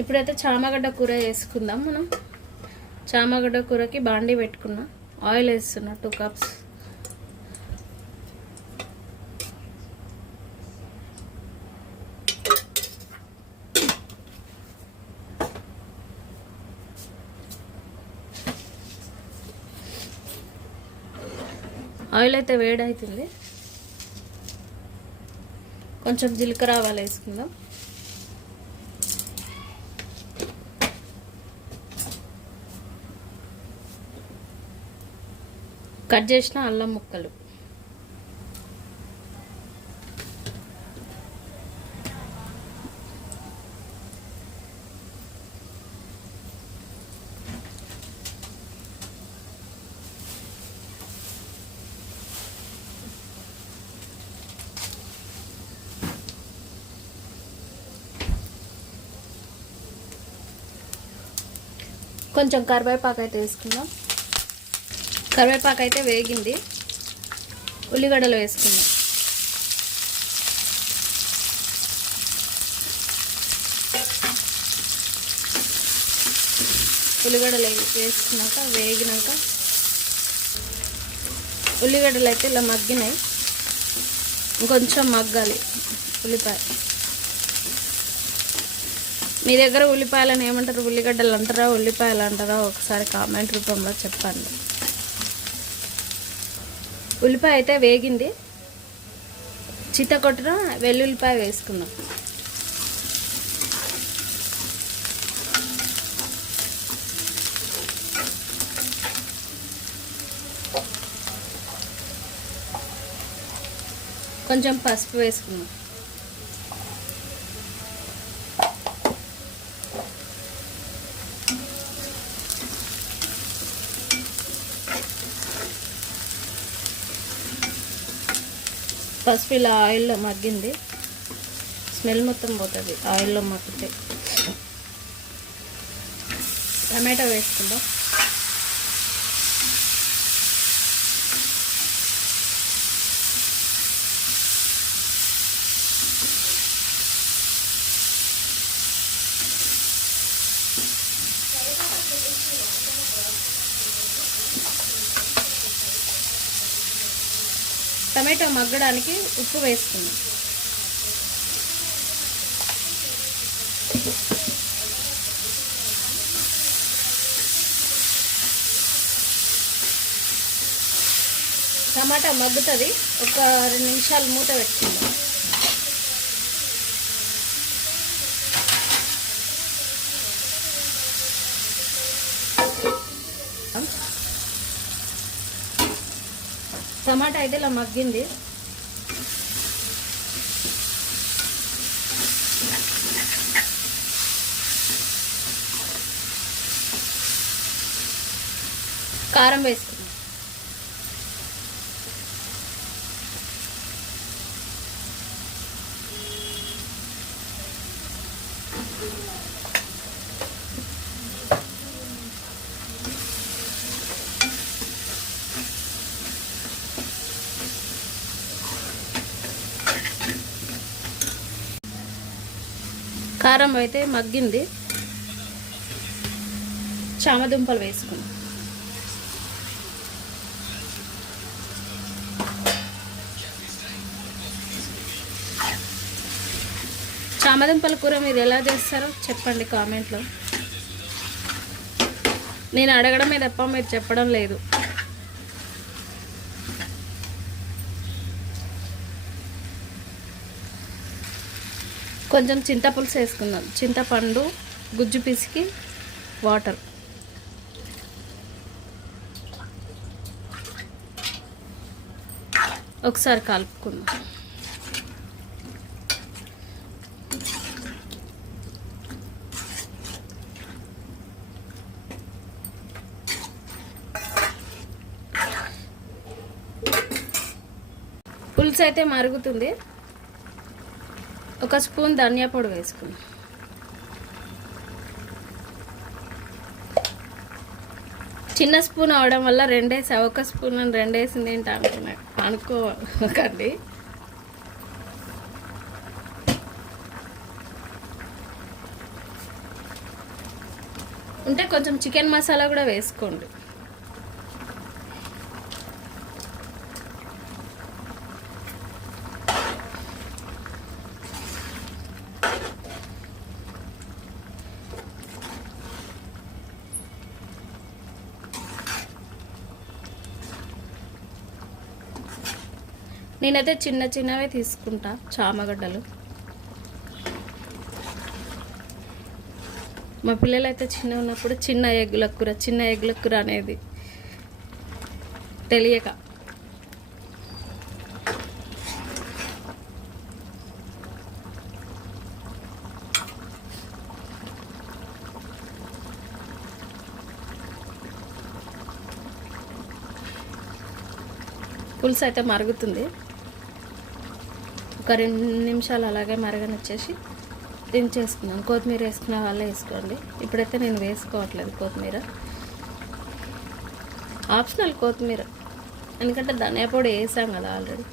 ఇప్పుడైతే చామగడ్డ కూర చేసుకుందాం మనం. చామగడ్డ కూరకి బాండి పెట్టుకున్నా, ఆయిల్ వేస్తున్నా 2 కప్స్. ఆయిల్ అయితే వేడవుతుంది. కొంచెం జీలకర్ర ఆవాలు వేసుకుందాం. కట్ చేసిన అల్లం ముక్కలు, కొంచెం కరివేపాకు అయితే వేసుకుందాం. కరివేపాకు అయితే వేగింది. ఉల్లిగడ్డలు వేసుకుందాం. ఉల్లిగడ్డలు వేసుకున్నాక వేగినాక, ఉల్లిగడ్డలు అయితే ఇలా మగ్గినాయి, ఇంకొంచెం మగ్గాలి ఉల్లిపాయ. మీ దగ్గర ఉల్లిపాయలను ఏమంటారు, ఉల్లిగడ్డలు అంటారా ఉల్లిపాయలు అంటారా, ఒకసారి కామెంట్ రూపంలో చెప్పండి. ఉల్లిపాయ అయితే వేగింది. చితకొట్టిన వెల్లుల్లిపాయ వేసుకుందాం. కొంచెం పసుపు వేసుకుందాం. పసుపు ఇలా ఆయిల్లో మగ్గింది. స్మెల్ మొత్తం పోతుంది ఆయిల్లో మగ్గితే. టమాటో వేసుకుందాం. టమాటో మగ్గడానికి ఉప్పు వేసుకుందాం. టమాటా మగ్గుతుంది. ఒక 2 నిమిషాలు మూత పెట్టుకుందాం. టమాటా అయితే ఇలా మగ్గింది. కారం వేసుకుందాం. కారం అయితే మగ్గింది. చామదుంపలు వేసుకుందాం. చామదుంపల కూర మీరు ఎలా చేస్తారో చెప్పండి కామెంట్లో. నేను అడగడమే తప్ప మీరు చెప్పడం లేదు. కొంచెం చింతపులుసు వేసుకుందాం. చింతపండు గుజ్జు పిసికి వాటర్. ఒకసారి కలుపుకుందాం. పులుసు అయితే మరుగుతుంది. 1 స్పూన్ ధనియా పొడి వేసుకుందాం. చిన్న స్పూన్ అవడం వల్ల 2 వేసి 1 స్పూన్ అని 2 వేసింది ఏంటి అనుకోకండి. ఉంటే కొంచెం చికెన్ మసాలా కూడా వేసుకోండి. నేనైతే చిన్న చిన్నవే తీసుకుంటా చామగడ్డలు. మా పిల్లలైతే చిన్న ఉన్నప్పుడు చిన్న ఎగ్గుల కూర అనేది తెలియక పులుసు అయితే మరుగుతుంది. ఒక 2 నిమిషాలు అలాగే మరగనిచ్చేసి దించేసుకున్నాను. కొత్తిమీర వేసుకునే వాళ్ళే వేసుకోండి. ఇప్పుడైతే నేను వేసుకోవట్లేదు కొత్తిమీర, ఆప్షనల్ కొత్తిమీర, ఎందుకంటే ధనియా పొడి వేసాం కదా ఆల్రెడీ.